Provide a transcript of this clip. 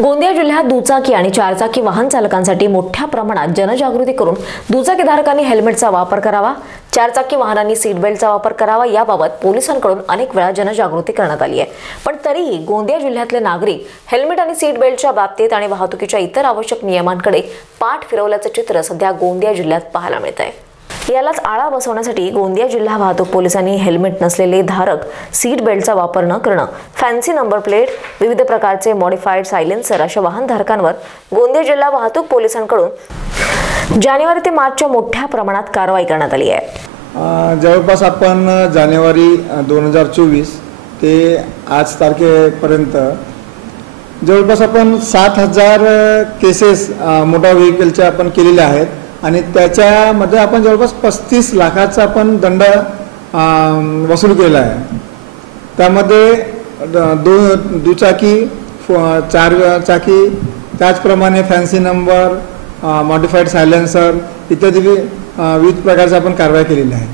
गोंदिया जिल्ह्यात दुचाकी आणि चारचाकी वाहन चालकांसाठी मोठ्या प्रमाणात जनजागृती करून दुचाकीधारकांनी हेल्मेटचा वापर करावा, चारचाकी वाहनांनी सीट बेल्टचा वापर करावा याबाबत पोलिसांकडून अनेक वेळा जनजागृती करण्यात आली आहे। पण तरीही गोंदिया जिल्ह्यातले नागरिक हेल्मेट आणि सीट बेल्टच्या बाबतीत आणि वाहतुकीच्या इतर आवश्यक नियमांकडे पाठ फिरवल्याचे चित्र सध्या गोंदिया जिल्ह्यात पाहायला मिळत आहे। यालाच आळा बसवण्यासाठी गोंदिया जिल्हा वाहतूक पोलिसांनी हेल्मेट नसलेले धारक सीट बेल्टचा वापर न करणं, फॅन्सी नंबर प्लेट, विविध प्रकारचे मॉडिफाईड सायलेन्सर अशा वाहनधारकांवर गोंदिया जिल्हा वाहतूक पोलिसांकडून जानेवारी ते मार्चच्या मोठ्या प्रमाणात कारवाई करण्यात आली आहे। जवळपास आपण जानेवारी 2024 ते आज तारखेपर्यंत जवळपास आपण 7000 केसेस मोटार व्हेकलच्या आपण केलेले आहेत आणि त्याच्यामध्ये आपण जवळपास 35 लाखाचा आपण दंड वसूल केला आहे। त्यामध्ये दुचाकी, चार चाकी, त्याचप्रमाणे फॅन्सी नंबर, मॉडिफाईड सायलेन्सर इत्यादी विविध प्रकारची आपण कारवाई केलेली आहे।